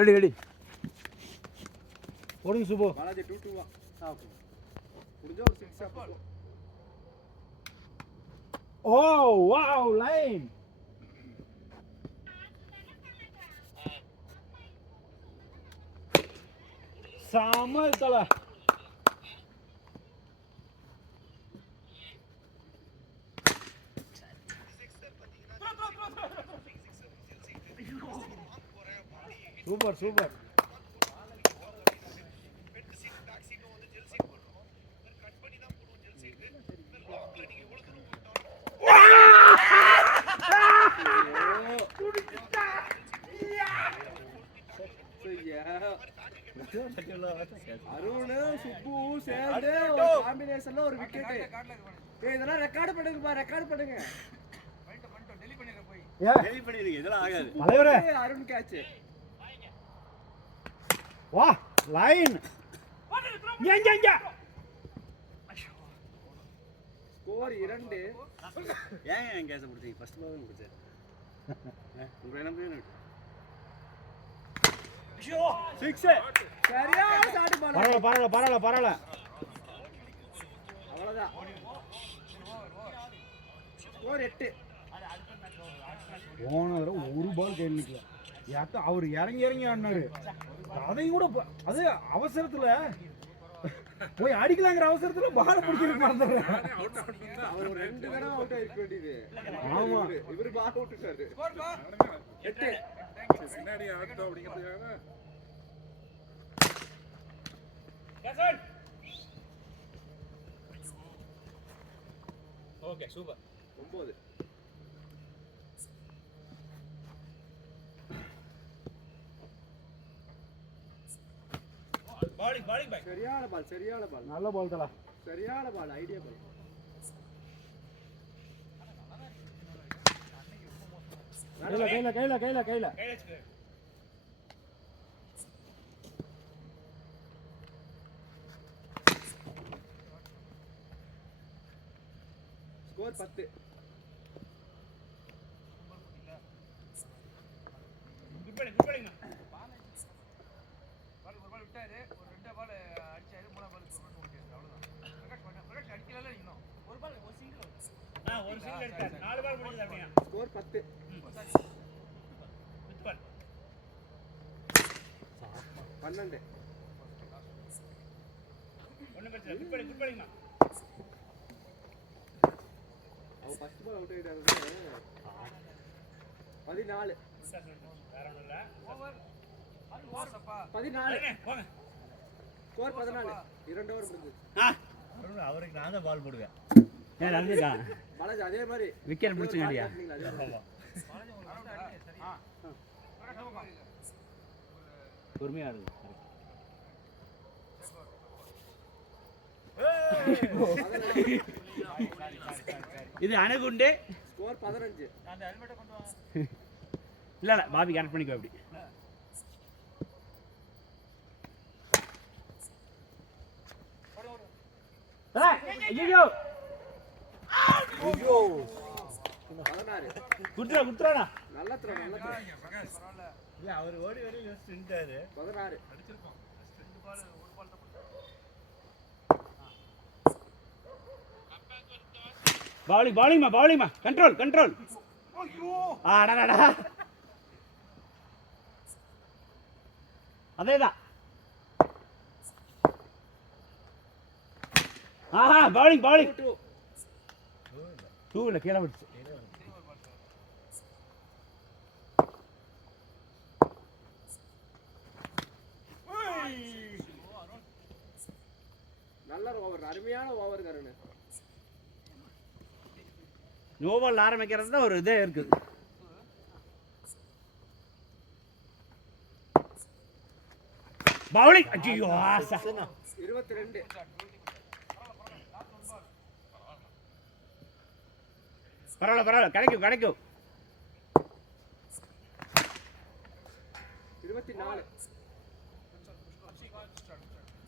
Ready ஓடுங்க சுபோ. பாலாஜி 2-2 வா. Okay. முடிஞ்சா ஒரு 6 ஆ. ஓ வாவ் லைன். சாமல் தல. Super super. அருண் சுப்பு சேர்ந்து காம்பினேஷன்ல ஒரு விக்கெட். இதெல்லாம் ரெக்கார்ட் பண்ணுங்க. டெலீட் பண்ணிடுங்க. இதெல்லாம் ஆகாது. தலைவரே அருண் கேட்ச். வா லைன். எங்க ஸ்கோர் 2. ஏன் கேட்ச் கொடுத்தீங்க? ஃபர்ஸ்ட் பால் முடிச்சேன். உங்க நம்பி 6. சரியா ஸ்டார்ட் பண்ணு. பரவாயில்ல. அவ்வளவுதான். ஸ்கோர் 8. போன தடவை ஒரு பால் கையில் நிக்கல. யாத்த அவர் இறங்கி ஆடினாரு. அதையும் கூட அது அவசரத்துல போய் அடிக்கலாங்கிற அவசரத்துல பால் பிடிச்சிருக்க மறந்துடுறேன். அவர் 2 தடவை அவுட் ஆயிருக்க வேண்டியது. ஆமா இவரு பால் விட்டுட்டாரு. 8 பின்னாடி ஆட்டோ அப்படிங்கிறதுக்காக ஓகே சூப்பர். 9. பாலிங் பாய். சரியான பால். நல்ல பால் தல. சரியான பால். ஐடியா பால். கையில ஸ்கோர் 10. குட் பாலிங். ஒரு பால் விட்டாரு. ஒரு 2 பால் அடிச்சாரு. 3 பால் போட்டாரு. அவ்வளவுதான். பிரகாஷ் அடிக்கல இன்னும். ஒரு பால் ஒரு சிங்கிள். ஒரு சிங்கிள் அடிச்சாரு. 4 பால் முடிஞ்சது அப்படியே. ஸ்கோர் 10. Good ball. 12. ஒண்ணு பிரச்சனை. குட் பாலிங்மா. அவ ஃபர்ஸ்ட் பால் அவுட் ஆயிட்டாரு. 14. வேற ஒண்ணும் இல்ல. ஓவர் 14. போங்க. ஸ்கோர் 14. 2 ஓவர் முடிஞ்சது. அவருக்கு நான் தான் பால் போடுவேன். ஏன் நடந்துக்கா? பாலாஜி அதே மாதிரி விக்கெட் பிடிச்சீங்கடியா? பொறுமையா இருக்கு. இது அணுகுண்டு. ஸ்கோர் 15. அந்த ஹெல்மெட்டை கொண்டு வா. இல்ல பாபி கனெக்ட் பண்ணிக்கோ அப்படி. ஐயோ 16. குட்ரா நல்ல த்ரோ. இல்ல அவர் ஓடி யோசிச்சு நின்றாரு. 16. அடிச்சிருக்கோம். 2 பால் ஒரு பால் தான். பாலிங்மா கண்ட்ரோல். ஐயோ அடடடா. அதேதான். ஆஹா பவுலிங் 2 இல்ல கீழே விடுச்சு. நல்ல ஓவர். அருமையான ஓவர் கருணு. நோபால் ஆரம்பிக்கிறது தான் ஒரு இதே இருக்குது. பவுலிங். ஐயோ 22. பரவாயில்ல கிடைக்கும். 24.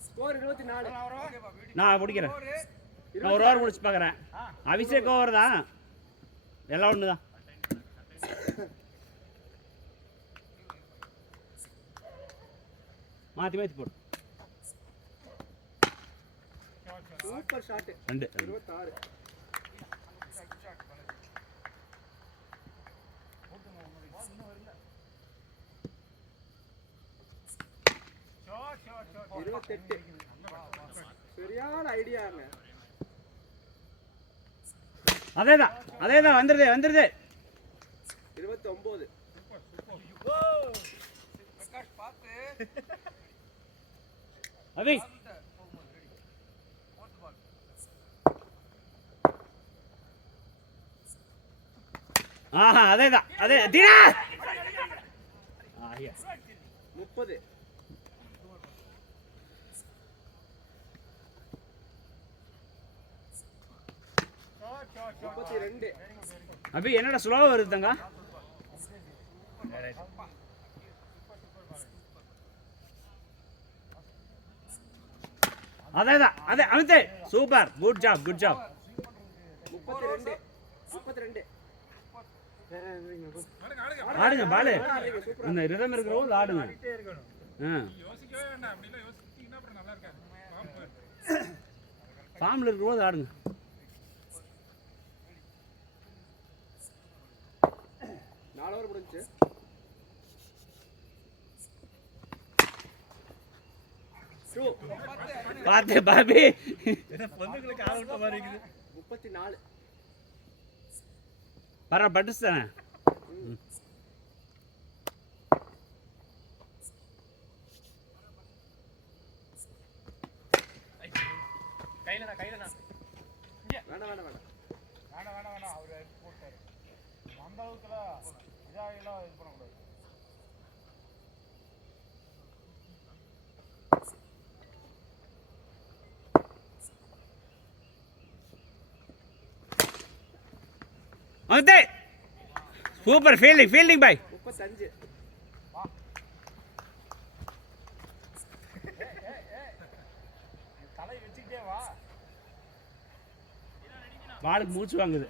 ஸ்கோர் 24. நான் பிடிக்கிறேன். நான் ஒரு ஓவர் முடிச்சு பார்க்குறேன். அபிஷேக் ஓவர் தான். எல்லாம் ஒன்று தான். மாற்றி மாற்றி போடு. Super shot. 2 26. சரியான ஐடியாங்க. அதேதான் வந்துருது 29. அபி ஆஹா அதேதான் அதே தீனா 30. அபி என்னடா ஸ்லோவா வருது தங்க. அதேதான் அதே அமித்தே சூப்பர் குட் ஜாப் 32. ஆடுங்க பாலு இந்த ரிதம் இருக்கிறவங்க ஆடுங்க. யோசிக்கவே வேண்டாம். அப்படிலாம் யோசிச்சீங்கன்னா அப்புறம் நல்லா இருக்காது. ஃபார்ம்ல இருக்கிறவங்க ஆடுங்க. 4 ஓவர் முடிஞ்சு. பாத்து பாபி பொண்ணுங்களுக்கு ஆவுட்ட மாதிரி இருக்குது. 34. பரவ பட்டுச்சு தானே. கையிலண்ணா. வேண்டாம். அவரு போட்டாரு. அந்த அளவுக்குலாம் இதாகலாம் இது பண்ணக்கூடாது. அமித்தே சூப்பர் ஃபீல்டிங் பாய். 35. தலை வச்சுக்கிட்டே வா. பாலுக்கு மூச்சு வாங்குது.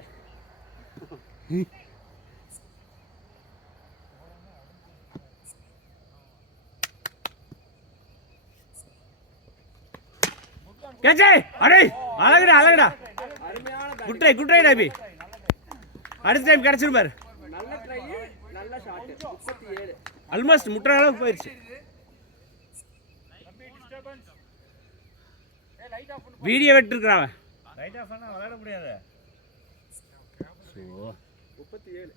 கேச்சே அடே அழகுடா குட் ட்ரை டாபி. அடுத்த டைம் கிடைச்சிரும் பாரு. நல்ல ட்ரை, நல்ல ஷாட். 37. ஆல்மோஸ்ட் முட்டுற அளவுக்கு போயிடுச்சு. வீடியோ வெட்டிருக்கிறான் அவன். ரைட் ஆஃப் பண்ணா விளையாட முடியாது. 37.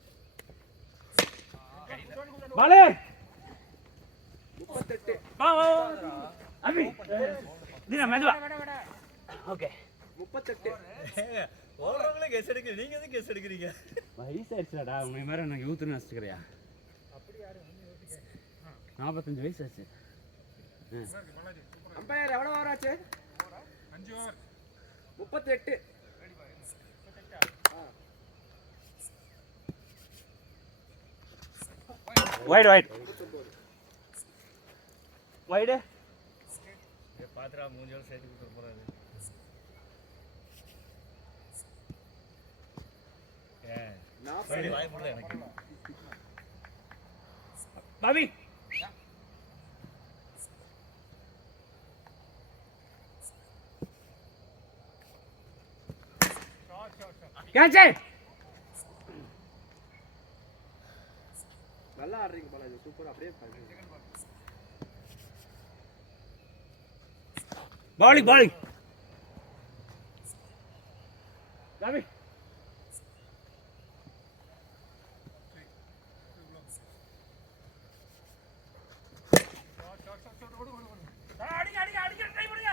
பாலே 38. வா அபி நீங்க மெதுவா. ஓகே 38. ஓவரவங்களே கெஸ் எடுக்கிறீங்க. நீங்க எதுக்கு கெஸ் எடுக்கிறீங்க? வயசாயிடுச்சுடா உன்னை மாதிரி நான் யூத்துன்னு நினச்சிக்கிறியா? 45 வயசு ஆச்சு. அம்பையர் எவ்வளவு ஓவர் ஆச்சு? 5 ஓவர் 38. வைடு பாத்துறா மூஞ்சோட சேர்த்து கொடுத்து போறாரு. வாய் போடுற எனக்கு. பாபி கேட்சே நல்லா ஆடுறீங்க பாலாஜி. சூப்பர். அப்படியே பாருங்க. bowling பாபி அடிக்க ட்ரை பண்ணுங்க.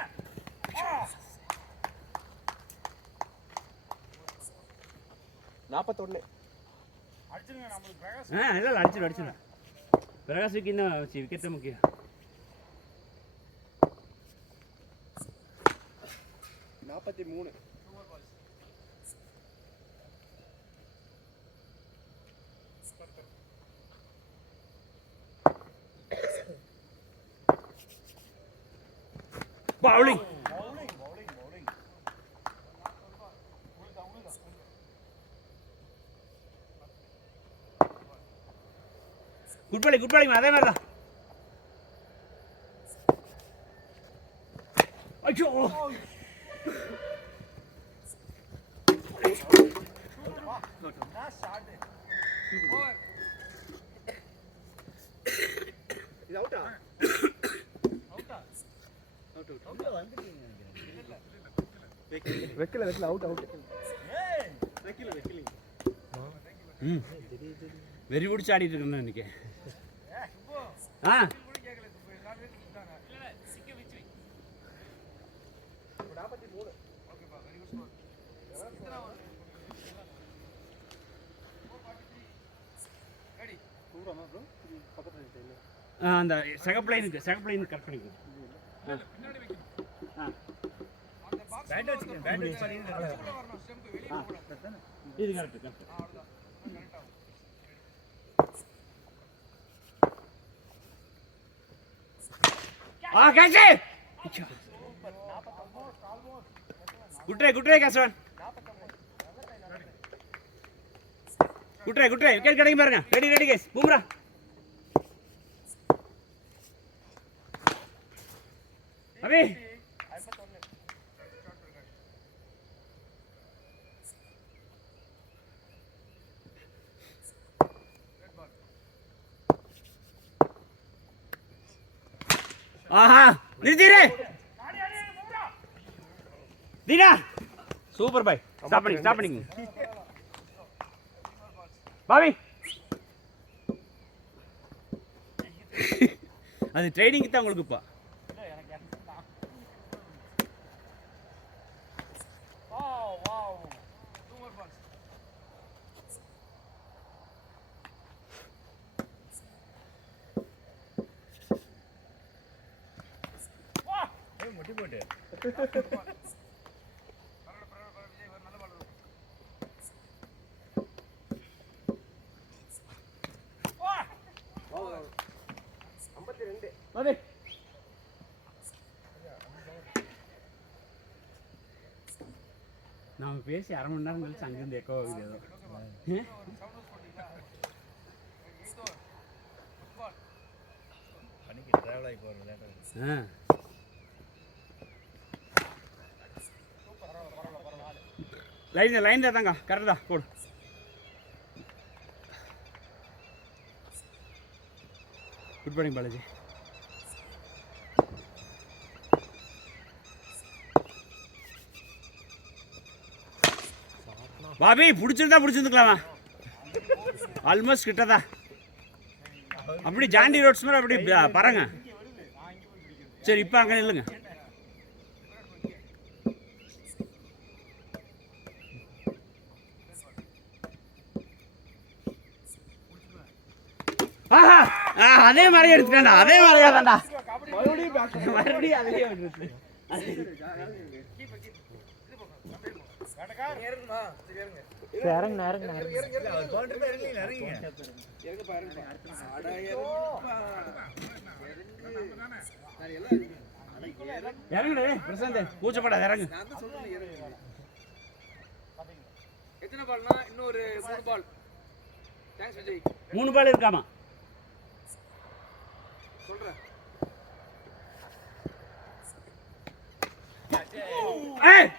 41. அடிச்சிருங்க நம்மளுக்கு பிரகாஷ். இல்லை அடிச்சிடும். பிரகாஷுக்கு இன்னும் விக்கெட் தான் முக்கியம். 43. bowling குட் பாலிங் அதே மாதிரி தான். ஐயோ இது அவுட்டா வைக்கல அவுட் வெறி பிடிச்சி ஆடிட்டு இருக்கேன் இன்னைக்கு. ஆ அந்த செகப் லைனுக்கு கட் பண்ணிக்கோ. பேட் வச்சுக்கேன் பேட் வச்சு இது correct. Catch good try Kesavan. Good try wicket கிடைக்கும் பாருங்க. ரெடி கேஸ் பூம்ரா. அபி ஆஹா நிறுத்திரு தீனா. Super boy. ஸ்டாப் பண்ணிங்க பாவி. அது ட்ரைனிங் தான் உங்களுக்கு இப்போ. முட்டி போட்டு நாம பேசி அரை மணி நேரம் கழிச்சு அங்கிருந்து எக்கோ ஆகுது ஏதோ. பணிக்கு டிராவல் ஆகி போகிற லேட்டாக லைன் தாங்க கரெக்டா போடு. Good morning Balaji. பாபி பிடிச்சிருந்துக்கலாமா? ஆல்மோஸ்ட் கிட்டதா. அப்படி ஜாண்டி ரோட்ஸ் மாதிரி அப்படி பாருங்க. சரி இப்போ அங்கே நில்லுங்க. அதே மாதிரி எடுத்துட்டா. அதே மாதிரியா தான்டா. மறுபடியும் அதையே விட்டுருச்சு. இறங்குடே பிரசாந்த், கூச்சப்படாத இறங்கு. எத்தனை பால்னா? இன்னொரு 3 பால். தேங்க்ஸ் விஜய். 3 பால் இருக்காமா சொல்றேன்.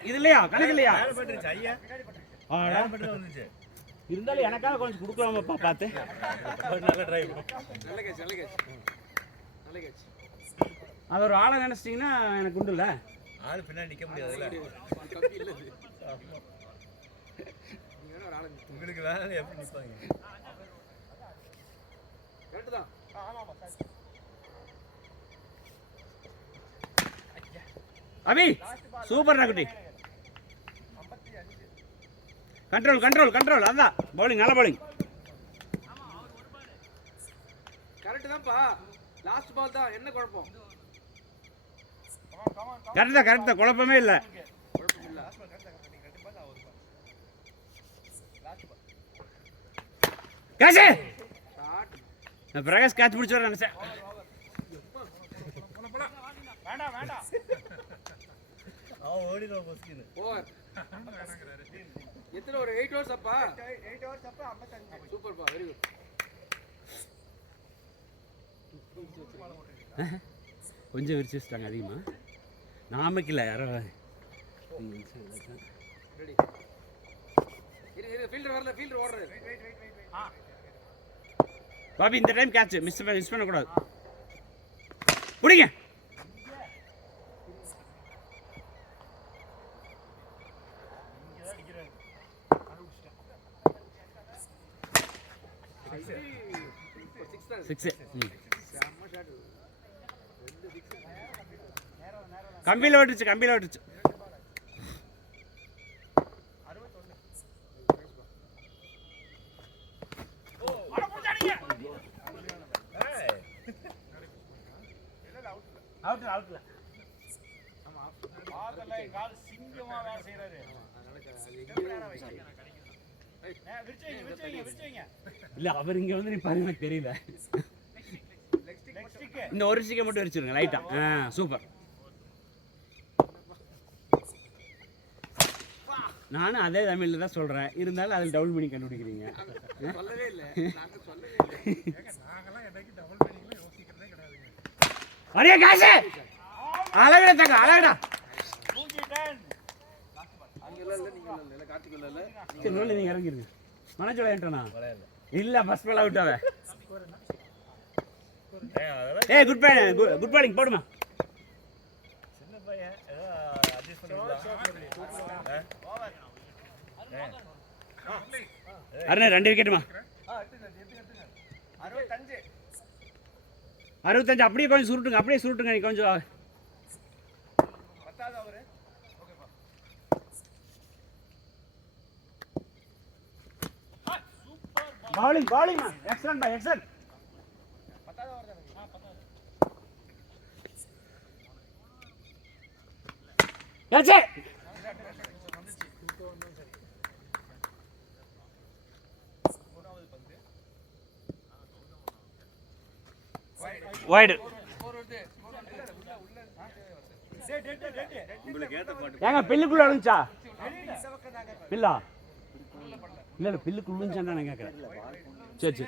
இது இல்லையா கணக்கு இல்லையா? இருந்தாலும் எனக்காக கொஞ்சம் கொடுக்கலாமாப்பா பார்த்து. நல்ல கேட்ச். அது ஒரு ஆளை நினைச்சிட்டிங்கன்னா எனக்கு உண்டு இல்லை. ஆளு பின்னாடி நிற்க முடியாதுல்ல. கம்பி இல்லை இது. நீங்க வேணா ஒரு ஆளை உங்களுக்கு வேலை எப்படி நிற்பாங்க? கரெக்ட் தான். அபி சூப்பர் குட்டி. கண்ட்ரோல் அதான் பவுலிங். நல்ல பவுலிங். கரெக்ட் தான்ப்பா. லாஸ்ட் பால் தான். என்ன குழப்பம்? கரெக்ட் தான் குழப்பமே இல்லை. கேஷ் நான் பிரகாஷ் கேட்ச் பிடிச்சு வர நினைச்சேன். அவன் ஓடிடுவான் பொஸ்கின்னு. ஓவர். எத்தனை ஒரு 8 ஓவர்ஸ் அப்பா? 8 ஓவர்ஸ் அப்பா 55. சூப்பர்ப்பா, வெரி குட். கொஞ்சம் விரிச்சு வச்சிட்டாங்க அதிகமாக. நாமக்கல்ல யாரோ ரெடி இரு ஃபீல்டர் வரல ஃபீல்டர் ஓடுறாரு பாபி இந்த டைம் கேட்ச் மிஸ் பண்ணக்கூடாது பிடிங்க சிக்ஸ் கம்பியில் ஓட்டுச்சு அவுட்ல சிங்கமா வேலை செய்யறாரு. இல்ல அவர் இங்க வந்து நீ பாருங்க எனக்கு தெரியல இந்த ஒரு ஸ்டிக்கை மட்டும் வச்சிருங்க லைட்டா சூப்பர் நானும் அதே தமிழ்ல தான் சொல்றேன் இருந்தாலும் அதில் டபுள் மீனிங் கண்டுபிடிக்கிறீங்க சொல்லவே இல்லை சொல்லவே அடே காசு அழகடா தங்க அழகடா நீங்க இறங்கிருங்க மனச்சோட ஏன்டனா இல்ல ஃபர்ஸ்ட் பால் அவுட் ஆவே ஏய் குட் பாலிங் போடுமா சின்ன பையன் ஏதோ அட்ஜஸ்ட் பண்ணிக்கலாம். அருணே 2 விக்கெட்டுமா 65 அப்படியே கொஞ்சம் சுருட்டுங்க நீ கொஞ்சம் bowling man excellent bhai excellent that's it wide ஏங்க பில்லுக்குள்ள விழுந்துச்சா பில்லா இல்ல பில்லுக்குள்ள விழுந்துச்சான்னு நான் கேட்கறேன் சரி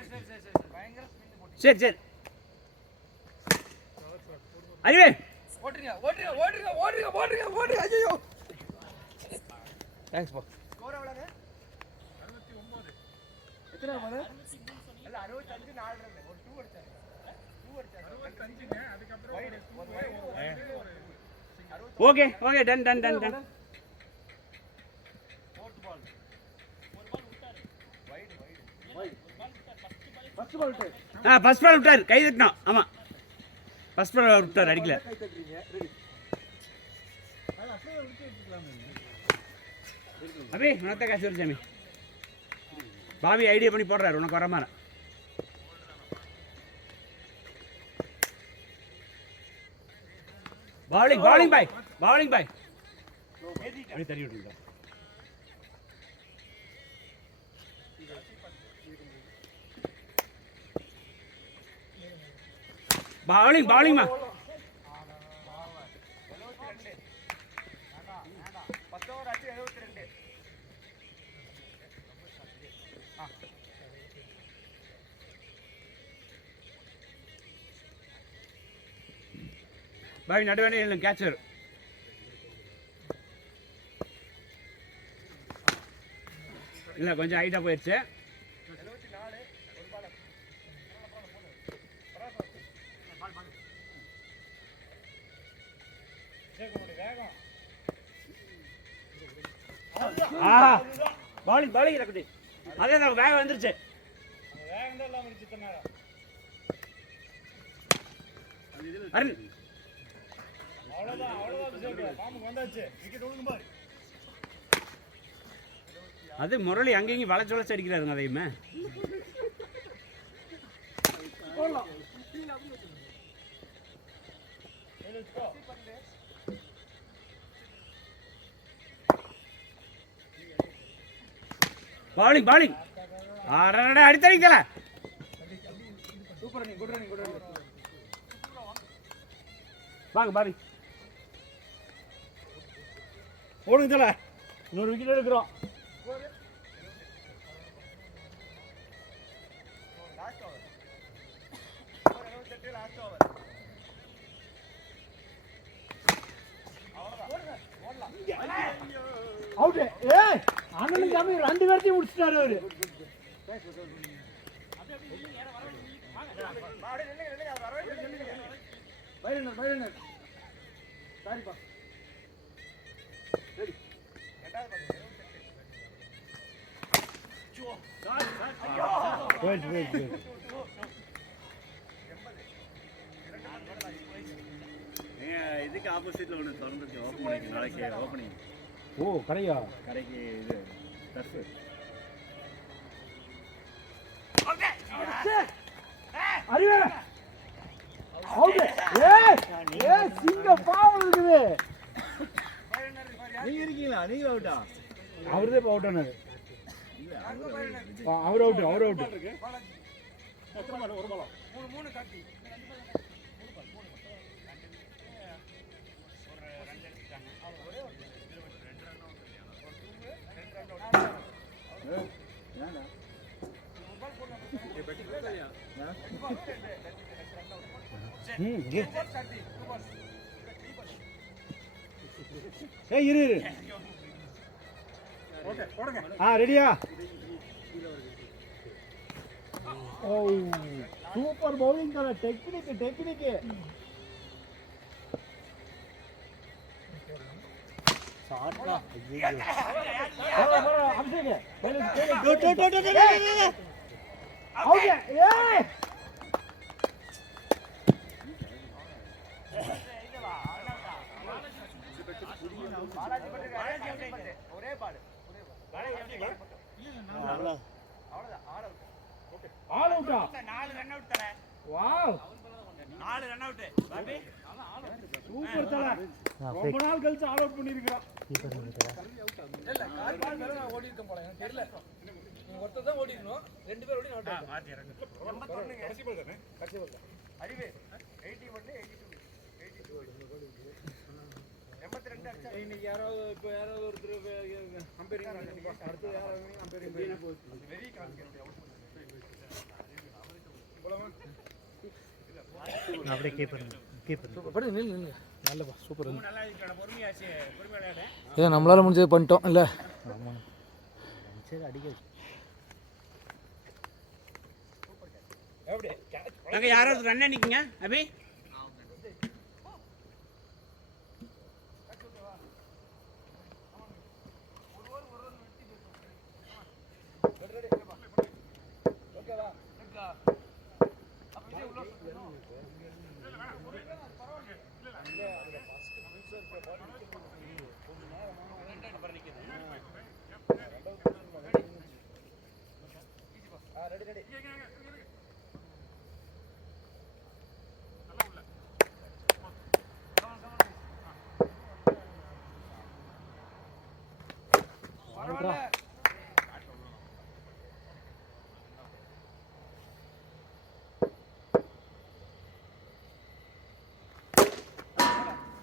அறிவே ஓடுறீங்க ஐயோ தேங்க்ஸ் பா எத்தனை பால் இல்ல 65 4 ரன் ஒரு 2 அடிச்சாரு 65ங்க அதுக்கு அப்புறம் ஓகே டன் ஃபர்ஸ்ட் பால் விட்டார் கை தட்டணும் ஆமா ஃபர்ஸ்ட் பால் விட்டார் அடிக்கல அபி உனக்கு காசு வருது சாமி பாபி ஐடியா பண்ணி போடுறாரு உனக்கு வர மாதிரி bowling பாய் அப்படி தள்ளி விட்டுருங்க bowling மா 10 ஓவர் ஆச்சு 72 பாய் நடுவேனே இல்லை கேட்சர் இல்லை கொஞ்சம் ஹைட்டாக போயிடுச்சு bowling குட்டி அதே தான் வேகம் வந்துருச்சு அருண் அது முரளி அங்கேயும் வளைச்சு அடிக்கிறாருங்க அதையுமே bowling அடித்தடிக்கல சூப்பர் ரன்னிங் குட் ரன்னிங் வாங்க பாரு போடுங்க தல இன்னொரு விக்கெட் எடுக்கிறோம் அவுட். ஏய் அண்ணனுக்கு தம்பி 2 பேர்த்தையும் முடிச்சிட்டாரு அவரு. பைரனர் சாரிப்பா. ரெடி. வெயிட். இதுக்கு ஆப்போசிட்ல ஒன்று திறந்துருக்கு ஓப்பனிங் நாளைக்கு ஓப்பனிங். ஓ கடையா? கடைக்கு இது டர்ஃப். அறிவே அவுட். ஏய் சிங்க பாவம் இருக்குது. நீங்க இருக்கீங்களா? நீங்க அவுட்டா? அவர்தே அவுட் ஆனாரு. அவர் அவுட். எத்தனை பால்? ஒரு பாலா? 3 காட்டி. ஏய் இரு. ரெடியா? ஓ சூப்பர் பவுலிங் கர. டெக்னிக். ஷாட்ரா. ஐயோ. அபிஷேக். அவுட். ஏய் ஒரே பால். ஆல் அவுட்டா? 4 ரன் அவுட் தர. Wow 4 run out Bobby. Super தல. ரொம்ப நாள் கழிச்சு ஆல் அவுட் பண்ணிருக்கான். இல்ல கால் மேல நான் ஓடி இருக்கேன் போல எனக்கு தெரியல. நீங்க ஒருத்தர் தான் ஓடி இருக்கணும். 2 பேர் ஓடி அவுட் ஆயிட்டாங்க. மாத்தி இறங்கு. 81 கடைசி பால் தானே? அறிவே 81 82 82 அடிச்சா. இன்னைக்கு யாராவது ஒருத்தர் கம்பேரிங் அடுத்து யாராவது கம்பேரிங் வெரி கான்ஃபிடன்ட் அவுட். அப்படியே கீப்பர். சூப்பர். படு நில்லு. நல்லப்பா சூப்பர். நல்லா இருக்கடா. பொறுமையாச்சு. பொறுமையா விளையாடு. ஏன் நம்மளால முடிஞ்சது பண்ணிட்டோம் இல்ல? ஆமா சரி அடிக்க. அங்க யாராவது ரன் அடிக்கீங்க அபி.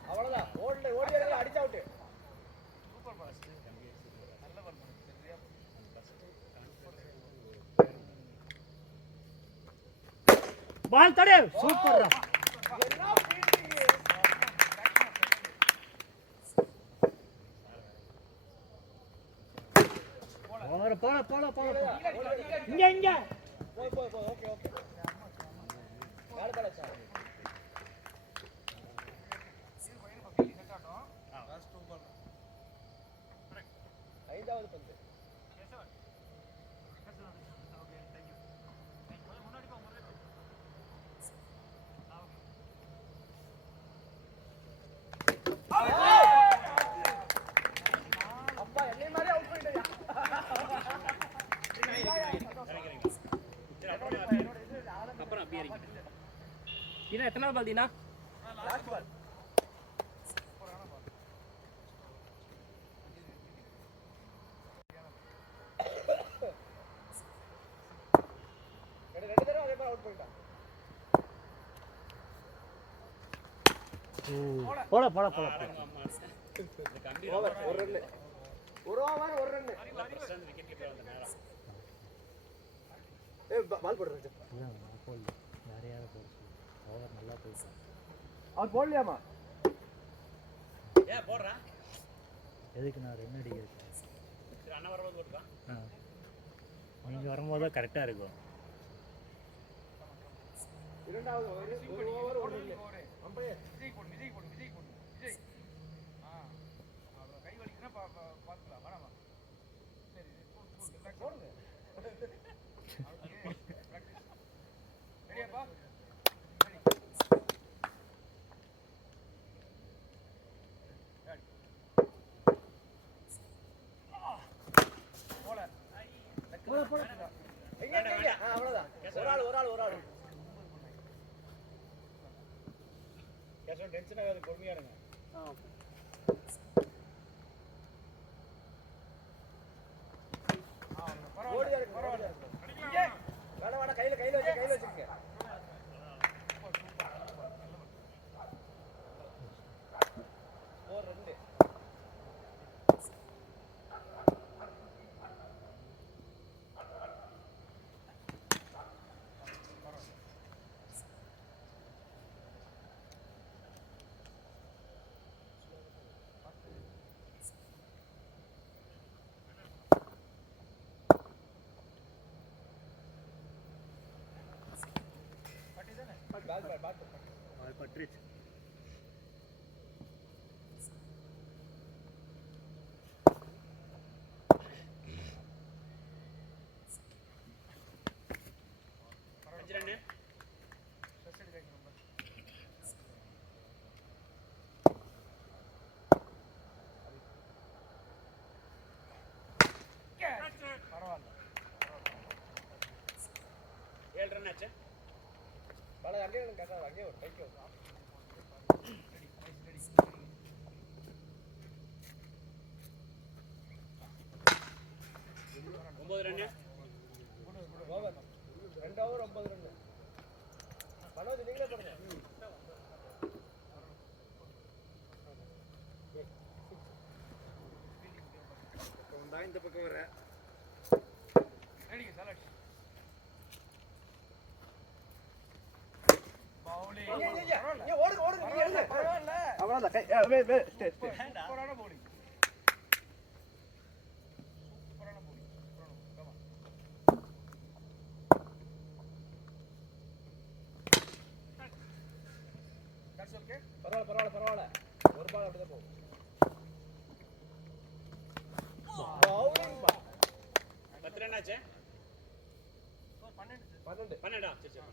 அவ்வளவுதான். ஓடி அடிச்சு அவுட். Super pass. நல்ல பால் பண்ணு. பால் தடே. சூப்பர்டா. போல. இங்க. போ. ஓகே. நாலு பால் ஆச்சா? ஐந்தாவது பந்து. அப்பா என்னை மாதிரி அவுட் பண்ணிட்டயா? அப்புறம் அப்படியே இறங்கி. இது எத்தனாவது பால் தீனா? Last ball. ரெண்டு தடவை அதே மாதிரி அவுட் பண்ணிட்டான். போல. ஓவர் ஒரு ரன். ஒரு ஓவர் ஒரு ரன். விக்கெட் கீப்பர் வந்த நேரம். பால் போடுறது. நல்லா போயிடுச்சு. அவர் போடலையாமா? ஏன் போடுறா? எதுக்கு நான் ரன் அடிக்கிறேன்? சரி அண்ணன் வரும்போது போட்டுக்கலாம். நீங்கள் வரும்போது தான் கரெக்டாக இருக்கும். இரண்டாவது ஒரு ஓவர் ஒரு இல்லை அம்பையர் விஜய் போடு விஜய் போடு விஜய் போடு விஜய். அப்புறம் கை வலிக்குன்னா பார்த்துக்கலாம் வேணாமா? சரி போடுங்க. ரெடியாப்பா? அவ்வளவுதான். ஒரு ஆள் டென்ஷன் ஆகாது, பொறுமையா இருங்க. பரவாயில்ல வேணா கையில வச்சுக்கங்க. பட்ரிச் ஏழு ரன் ஆச்சு. பல அங்கே அங்கே ஒரு கைக்கு 9 run. Over 2 over 9 run. Manoj நீங்களே போடுங்க. இந்த பக்கம் வர ரெடி சாலட் பவுலிங் ஓடுங்க நீங்க எடுங்க. பரவாயில்ல அவ்வளவுதான். கை சூப்பரான பவுலிங். That's okay. பரவாயில்ல ஒரு பால் அப்படியே போகும். பவுலிங் பா 10 ரன் ஆச்சு. 12 12 சரி சரி.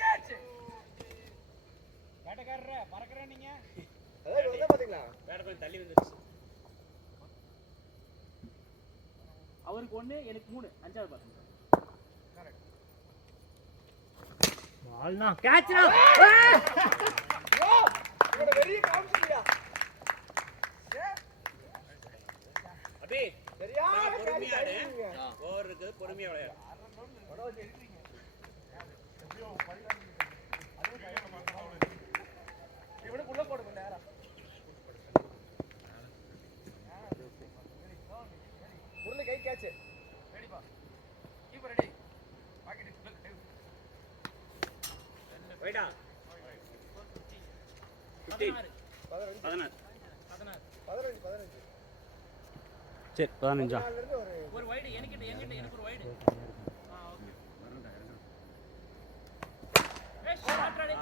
கேட்ச் வேட்டக்காரரே பறக்கறே நீங்க. அதான் இவங்க பாத்தீங்களா? பேட் கொஞ்சம் தள்ளி வந்துருச்சு. அவருக்கு 1 எனக்கு 3 அஞ்சாவது பால். கரெக்ட். பால்னா கேட்ச்னா இவங்க வெறிய காமிச்சிட்டியா? அபி சரியா? பொறுமையா ஆடு. ஓவர் இருக்கு, பொறுமையா விளையாடு. மனோஜ் இவனுக்கு உள்ள போடுங்க நேரா. முரளி கை கேட்ச். ரெடிப்பா. Keeper ready. பாக்கெட் வைடா 15 16 16 15 சரி 15 16 இருந்து ஒரு வைடு எனக்கு ஒரு வைடு. ஓகே ஏய் ஷாட் ரெடி.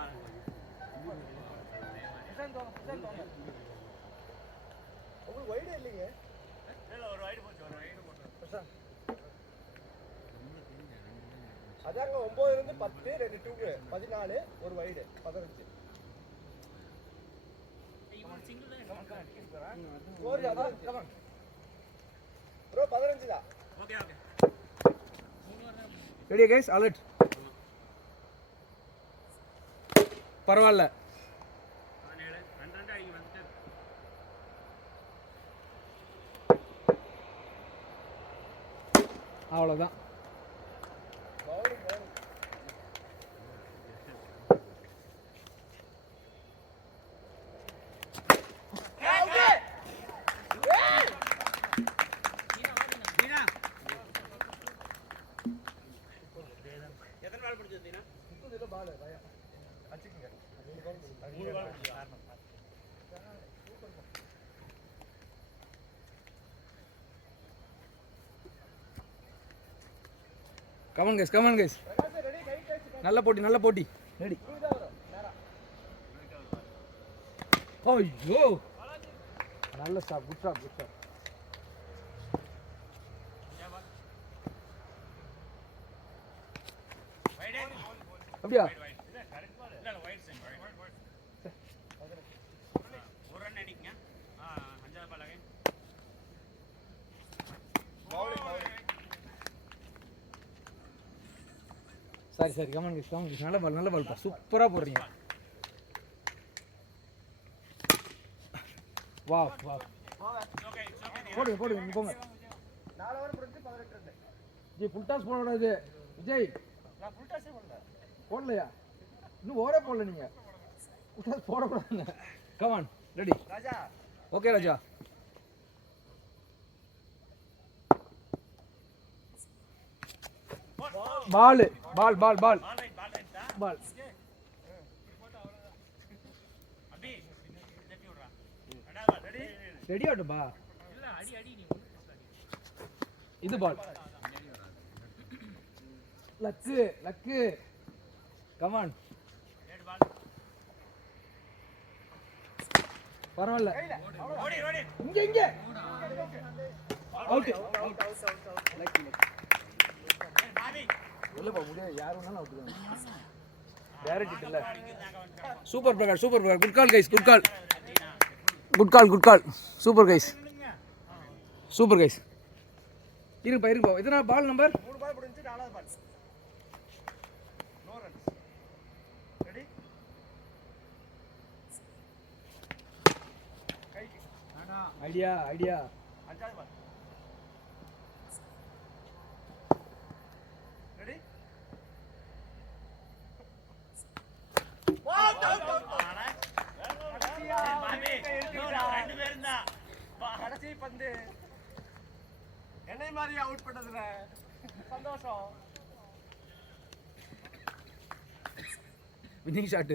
உங்களுக்கு வைடே இல்லைங்க. இல்ல ஒரு வைடு போச்சு, ஒரு வைடு போட்டு. அதாங்க 9 இருந்து 10 2 டூ 14 ஒரு வைடு 15. இவன் சிங்கிள் தான். ஸ்கோர் அதான் கமான் ப்ரோ 15 தான். Okay okay. Ready guys alert. பரவாயில்ல 17 2 அடிங்க வந்துட்டு. அவ்வளோதான். பவுலிங் நீனா எத்தனை பால் பிடிச்சிருந்தீனா? 30 பால் பயா கமான் கைஸ் நல்ல போட்டி ரெடி ஐயோ நல்ல ஸ்டாப் குட் ஸ்டாப் அப்படியா ஒரு ரன் அடிங்க 5வது பால் அகைன் சரி கமான் கைஸ் நல்ல பால் சூப்பரா போடுறீங்க வா போடுங்க நீ போங்க 4 ஓவர் முடிஞ்சு 18 ரன். ஜி ஃபுல் டாஸ் போடக்கூடாது விஜய். நான் ஃபுல் டாஸே பண்ணல. போடலையா? இன்னும் ஓவரே போடல நீங்க. ஃபுல் டாஸ் போடக்கூடாதுங்க. Come on ready Raja. Okay Raja. Ball ready ஆட்டுப்பா. இது பால் லக்கு கமான் பரவாயில்ல இங்க அவுட் இல்லப்பா முடியாது யார் வேணாலும் அவுட் தான் டைரக்ட் இல்ல super Prakash good call guys good call super guys இருப்பா எத்தனை பால் நம்பர் 3 பால் முடிஞ்சு 4வது பால். No runs. ரெடி கைக்கு ஐடியா 5வது பால். ரெடி கடைசி பந்து என்னை மாதிரி அவுட் பண்ணதுல சந்தோஷம். வின்னிங் ஷாட்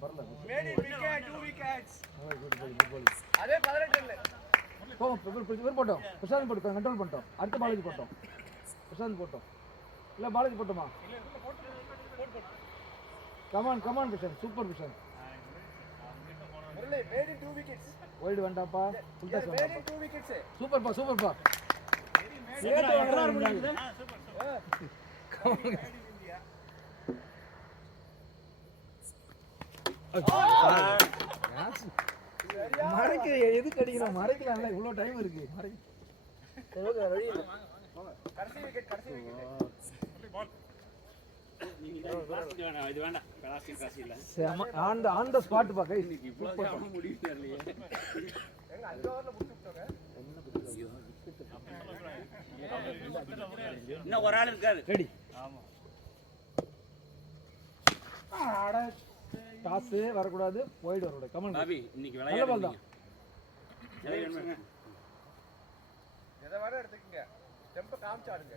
பரல மேட் இன் விக்கெட் 2 விக்கெட்ஸ். அதே 18 ரன். போட்டோம் பிரசாந்த் போட்டோம் கண்ட்ரோல் பண்ணிட்டோம் அடுத்த பாலாஜி போட்டோம் பிரசாந்த் போட்டோம் இல்ல பாலாஜி போட்டோமா come on Prashanth super Prashanth Murali maiden 2 wickets. Wide வேண்டாப்பா full toss maiden 2 wickets. சூப்பர்ப்பா ஏட் வாங்குறாரு முடியுது. மறைக்க எதுக்கு அடிக்கணும் மறைக்கலாம்ல இவ்வளவு டைம் இருக்கு கடைசி விக்கெட் இது வேண்டாம் காசி இல்ல ஆன் தி ஸ்பாட் பா கைஸ் இவ்வளவு முடிவு தெரியலையே. எங்க 5 ஓவர்ல முடிச்சுட்டாங்க. இன்னும் ஒரு ஆள் இருக்காரு. ரெடி ஆட டாஸ் வரக்கூடாது வைடு வரக்கூடாது கமான் பாபி இன்னைக்கு நல்ல பால் தான் விளையாடுங்க. எதை வேற எடுத்துக்கங்க. டெம்ப காமிச்சு ஆடுங்க.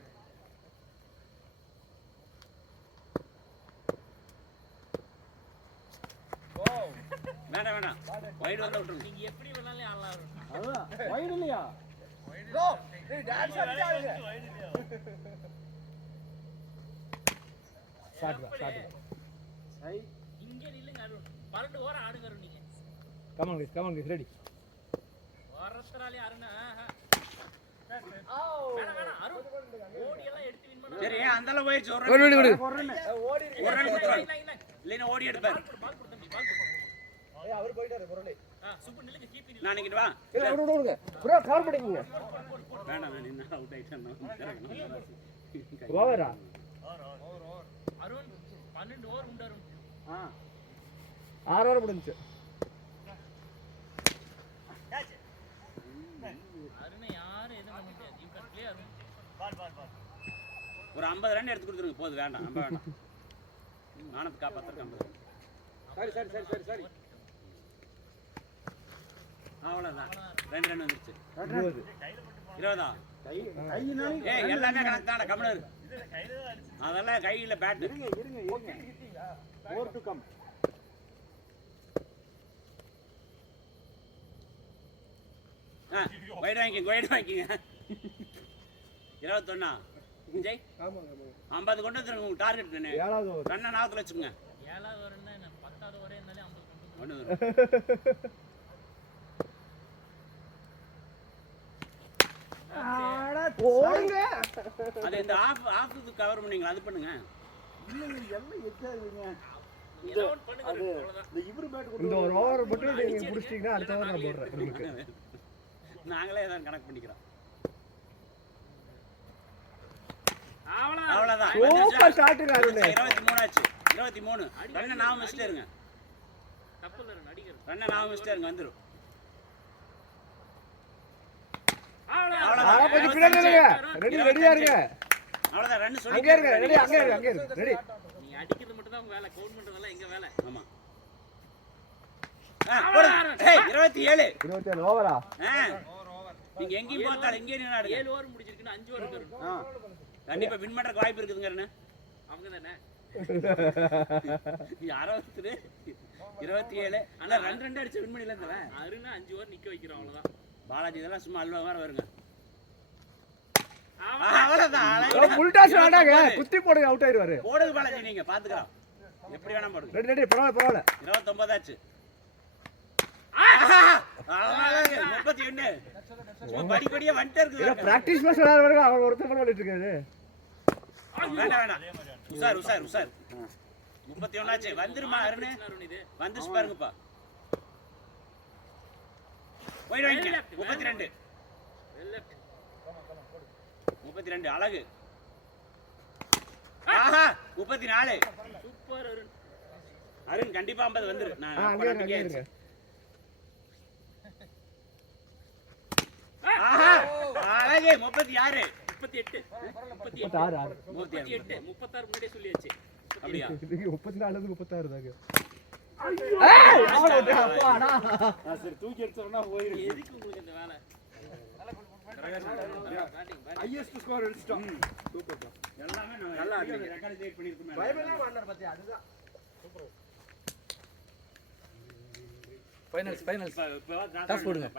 வேண்டாம் வைடு வந்து விட்டுருங்க. நீங்க எப்படி வேணாலும் ஆடலாம். அதான் வைடு இல்லையா ப்ரோ நீ டான்ஸ் ஆடுங்க. ஸ்டார்ட் இங்க நில்லுங்க அருண். 12 ஓவர் ஆடுங்க அருண் நீங்க. கமான் கைஸ் ரெடி வரஸ்தராலே அருண். ஆ வேணாம் அருண். ஓடி எல்லாம் எடுத்து வின் பண்ணா. சரி அந்த அளவு போயிடுச்சு. ஒரு விடு ஓடி ஒரு ரன் கொடுத்துருவாரு. இல்ல இல்லைன்னா ஓடி எடுப்பாரு. பால் கொடு தம்பி பால் கொடு. ஏய் அவர் போயிட்டாரு முரளி. சூப்பர் நில்லுங்க கீப் நான் நிக்கிட்டு வா. இல்ல விடுங்க ப்ரோ கால் பண்ணிக்கங்க. வேண்டாம் நான் நின்னா அவுட் ஆயிட்டேன். ஓவரா அருண் 12 ஓவர் உண்டு அருண். 6 ஓவர் முடிஞ்சு. அருண் யாரும் எதுவும் பண்ண முடியாது. You can play Arun. ஒரு 50 ரன் எடுத்து கொடுத்துருங்க போதும். வேண்டாம் நம்ம வேண்டாம். மானத்தை காப்பாத்துறதுக்கு 50 ரன். சரி அவ்வளோதான் 2 ரன் வந்துருச்சு. 20ஆ? கையினாலும் ஏய் எல்லாமே கணக்கு தான்டா, கம்முனு இரு. அதெல்லாம் கையில பேட். இருங்க 4 to come. வைட் வாங்கிக்கங்க 21. விஜய் 50 கொண்டு வந்துருங்க. உங்க டார்கெட் தானே. 7வது ஓவர். ரன்னை நாத்துல வச்சுக்கோங்க. 7வது ஓவர்னா என்ன 10வது ஓவரே இருந்தாலே 50 கொண்டு ஒண்ணு போங்க. அது இந்த ஆஃப் கவர் பண்ணீங்களா, அது பண்ணுங்க. இல்லங்க எல்லாம் எச்சாதுங்க. ஏதோ ஒன்று பண்ணுங்க அவ்வளவுதான். இந்த இவரு பேட் இந்த ஒரு ஓவர் மட்டும் நீங்க புடிச்சிட்டீங்கன்னா அடுத்த ஓவர் நான் போடுறேன் உங்களுக்கு. நாங்களே தான் கணக்கு பண்ணிக்கிறோம். அவ்வளவுதான். அவ்வளவுதான். சூப்பர் ஷாட்டுங்க அருண். 23 ஆச்சு. 23. ரன்னை நாம மிஸ்டே இருங்க. தப்பு இல்ல நடிகர். ரன்னை நாம மிஸ்டே இருங்க, வந்துரும். ஆ கொஞ்சம் பின்னாடி இருங்க. ரெடியா இருங்க. அவ்வளவுதான். ரன் சொல்லி அங்க இருங்க. ரெடி அங்க இருங்க. ரெடி. நீங்க அடிக்கிறது மட்டும் தான் உங்க வேலை, கவுண்ட் பண்றதெல்லாம் எங்க வேலை. ஆமா. போடு. ஏய் 27. 27 ஓவரா? நீங்க எங்கேயும் போத்தால எங்கே நின்னாடுங்க. 7 ஓவர் முடிச்சிருக்குன்னு 5 ஓவர் வரும். கண்டிப்பா வின் பண்றதுக்கு வாய்ப்பு இருக்குதுங்க அருண். அவங்க தானே. யாரோ ஒருத்தர் 27. ஆனா ரன் ரெண்டு அடிச்சு வின் பண்ணிடல இந்த அருணா 5 ஓவர் நிக்க வைக்கிறோம் அவ்வளவுதான். பாலாஜி இதெல்லாம் சும்மா அல்வா மாதிரி வருங்க. ஓ ஃபுல் டாஸ் ஆடாங்க. குத்தி போடுங்க அவுட் ஆயிருவாரு. போடுங்க பாலாஜி, நீங்க பாத்துக்கலாம். எப்படி வேணா போடுங்க. ரெடி பரவாயில்ல. 29 ஆச்சு. 31. படிப்படியா வந்துட்டே இருக்குது. பிராக்டிஸ் மேட்ச் விளையாடுற வரைக்கும் அவர் ஒருத்தர் மட்டும் விளையாடிட்டு இருக்காரு. வேண்டாம். உசார். 31 ஆச்சு. வந்துருமா அருண்? வந்துச்சு பாருங்கப்பா. போய் வாங்க. 32. 32 அழகு. ஆஹா 34. சூப்பர் அருண். அருண் கண்டிப்பா 50 வந்துரு. நான் அங்க இருங்க. ஆஹா அழகு. 36. 38. 36 36 முன்னாடியே சொல்லியாச்சு. அப்படியா? 34 36 தாங்க. சரி தூக்கி எடுத்தோம்னா போயிரு. எதுக்கு உங்களுக்கு இந்த வேலை? Highest score அடிச்சிட்டோம். சூப்பர் பா. எல்லாமே நல்லா ரெக்கார்ட் செக் பண்ணிருக்கோம். பைபிள்லாம் வாண்டர் பாத்தியா அதுதான். ஃபைனல்ஸ் இப்ப டாஸ் போடுங்க.